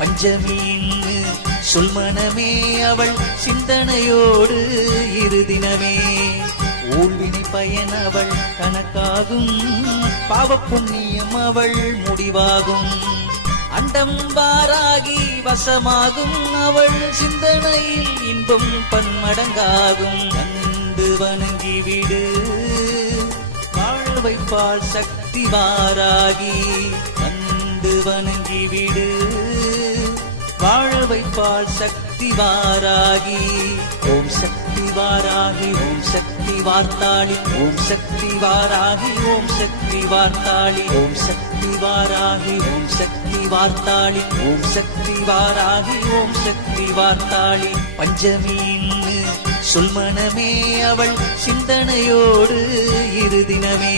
பஞ்சமின்னு சொல் மனமே அவள் சிந்தனையோடு இருதினமே ஊழ்வினை பயன் அவள் கணக்காகும் பாவ புண்ணியம் அவள் முடிவாகும் அண்டம் வாராகி வசமாகும் அவள் சிந்தனையில் இன்பம் பன்மடங்காகும் வந்து வணங்கிவிடு வாழ வைப்பாள் சக்தி வாராகி வந்து வணங்கிவிடு வாழ வைப்பாள் சக்தி வாராகி ஓம் சக்தி வாராகி ஓம் சக்தி வார்த்தாளி ஓம் சக்தி வாராகி ஓம் சக்தி வார்த்தாளி ஓம் சக்தி வாராகி ஓம் சக்தி வார்த்தாளி ஓம் சக்தி வாராகி ஓம் சக்தி வார்த்தாளி பஞ்சமின்னு சொல் மனமே அவள் சிந்தனையோடு இருதினமே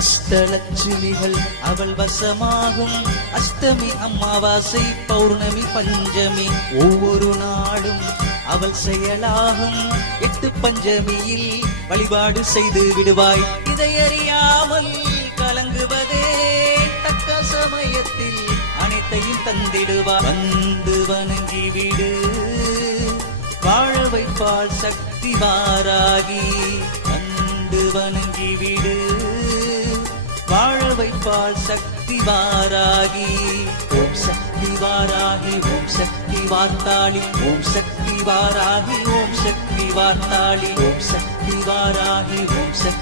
அஷ்டலட்சுமிகள் அவள் வசமாகும் அஷ்டமி அமாவாசை பௌர்ணமி பஞ்சமி ஒவ்வொரு நாளும் அவள் செயலாகும் 8 பஞ்சமியில் வழிபாடு செய்து விடுவாய் இதை அறியாமல் கலங்குவதே தக்க சமயத்தில் அனைத்தையும் தந்திடுவாய் வந்து வணங்கிவிடு வாழ வைப்பாள் சக்தி வாராகி வந்து வணங்கிவிடு வாழ வைப்பாள் சக்தி வாராகி ஓம் சக்தி வாராகி ஓம் சக்தி வார்த்தாளி ஓம் சக்தி வாராகி ஓம் சக்தி வார்த்தாளி ஓம் சக்தி வாராகி ஓம் சக்தி